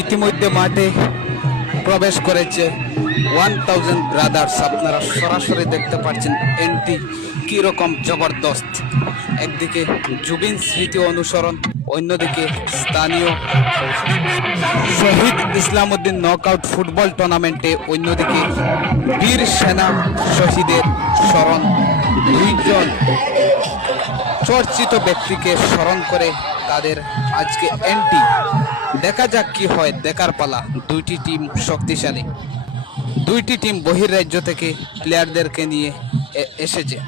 ইতিমধ্যে মাঠে প্রবেশ করেছে 1000 ব্রাদার্স। আপনারা সরাসরি দেখতে পাচ্ছেন এন্ট্রি কিরকম জবরদস্ত। একদিকে জুবিন স্মৃতি অনুসরণ, অন্যদিকে স্থানীয় শহীদ ইসলামউদ্দিন নকআউট ফুটবল টুর্নামেন্টে, অন্যদিকে বীর সেনা শহীদের স্মরণ। দুইজন চর্চিত ব্যক্তিকে স্মরণ করে তাদের আজকে এন্ট্রি। দেখা যাক কি হয়, দেখার পালা। দুইটি টিম শক্তিশালী, দুইটি টিম বহির্রাজ্য থেকে প্লেয়ারদেরকে নিয়ে এসেছে।